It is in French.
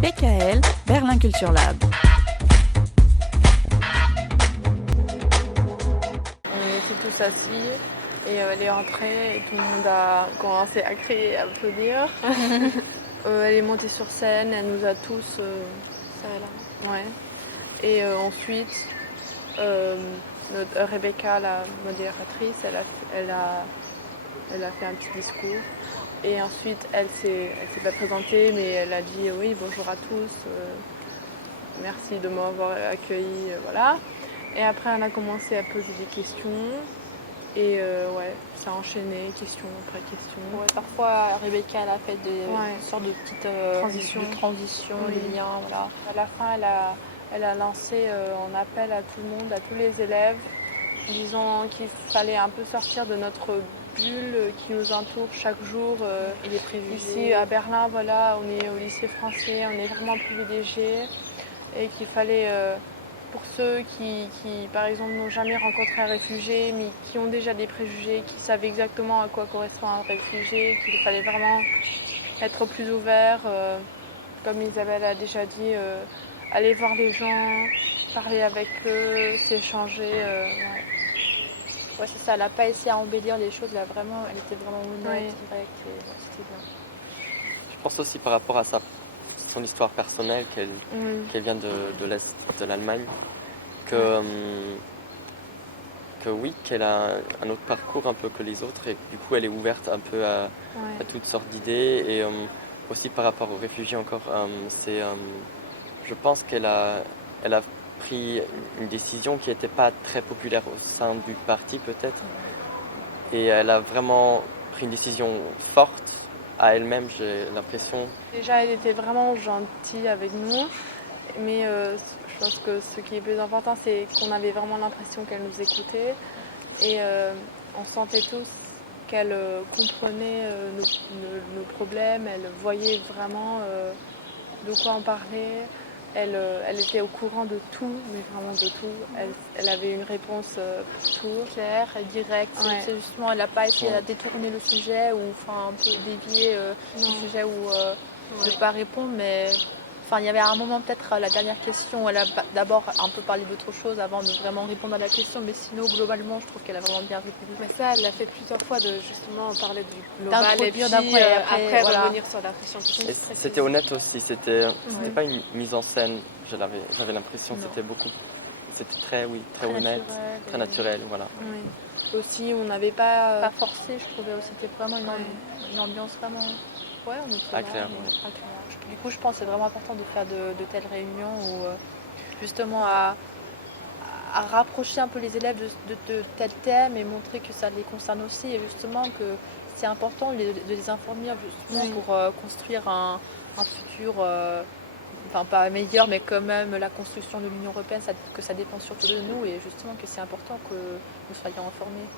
BKL, Berlin Culture Lab. On était tous assis et elle est entrée et tout le monde a commencé à crier et à applaudir. Elle est montée sur scène, elle nous a tous serré la main. Ouais. Et ensuite, Rebecca, la modératrice, elle a fait un petit discours. Et ensuite, elle s'est pas présentée, mais elle a dit oui, bonjour à tous, merci de m'avoir accueilli, voilà. Et après, elle a commencé à poser des questions. Et ouais, ça a enchaîné, question après question. Ouais, parfois, Rebecca, elle a fait des sortes de petites transitions, des liens, voilà. À la fin, elle a lancé un appel à tout le monde, à tous les élèves, disant qu'il fallait un peu sortir de notre bulle qui nous entoure chaque jour. Et les préjugés. Ici, à Berlin, voilà, on est au lycée français, on est vraiment privilégiés. Et qu'il fallait, pour ceux qui, par exemple, n'ont jamais rencontré un réfugié, mais qui ont déjà des préjugés, qui savent exactement à quoi correspond un réfugié, qu'il fallait vraiment être plus ouvert. Comme Isabelle a déjà dit, aller voir les gens, parler avec eux, s'échanger. Ouais, c'est ça, elle n'a pas essayé à embellir les choses, là, vraiment, elle était vraiment honnête, directe, et c'était bien. Je pense aussi par rapport à son histoire personnelle, qu'elle vient de l'Est de l'Allemagne, que oui, qu'elle a un autre parcours un peu que les autres, et du coup elle est ouverte un peu à toutes sortes d'idées. Et aussi par rapport aux réfugiés encore, je pense qu'elle a pris une décision qui n'était pas très populaire au sein du parti peut-être, et elle a vraiment pris une décision forte à elle-même, j'ai l'impression. Déjà, elle était vraiment gentille avec nous, mais je pense que ce qui est plus important, c'est qu'on avait vraiment l'impression qu'elle nous écoutait, et on sentait tous qu'elle comprenait nos problèmes, elle voyait vraiment de quoi on parlait. Elle était au courant de tout, mais vraiment de tout. Elle avait une réponse pour tout. Claire et directe. Ouais. C'est justement, elle n'a pas essayé à détourner le sujet ou un peu dévier le sujet ou ne pas répondre, mais il y avait un moment peut-être la dernière question, elle a d'abord un peu parlé d'autre chose avant de vraiment répondre à la question, mais sinon globalement je trouve qu'elle a vraiment bien répondu. Mais ça, elle l'a fait plusieurs fois, de justement parler du global et puis après voilà. revenir sur la question. C'était honnête aussi, c'était pas une mise en scène, j'avais l'impression, c'était très honnête, très naturel, voilà. Oui. Aussi, on n'avait pas forcé, je trouvais, c'était vraiment une ambiance vraiment agréable. Du coup, je pense que c'est vraiment important de faire de telles réunions où justement à rapprocher un peu les élèves de tels thèmes et montrer que ça les concerne aussi, et justement que c'est important de les informer justement pour construire un futur, pas meilleur, mais quand même la construction de l'Union européenne, que ça dépend surtout de nous, et justement que c'est important que nous soyons informés.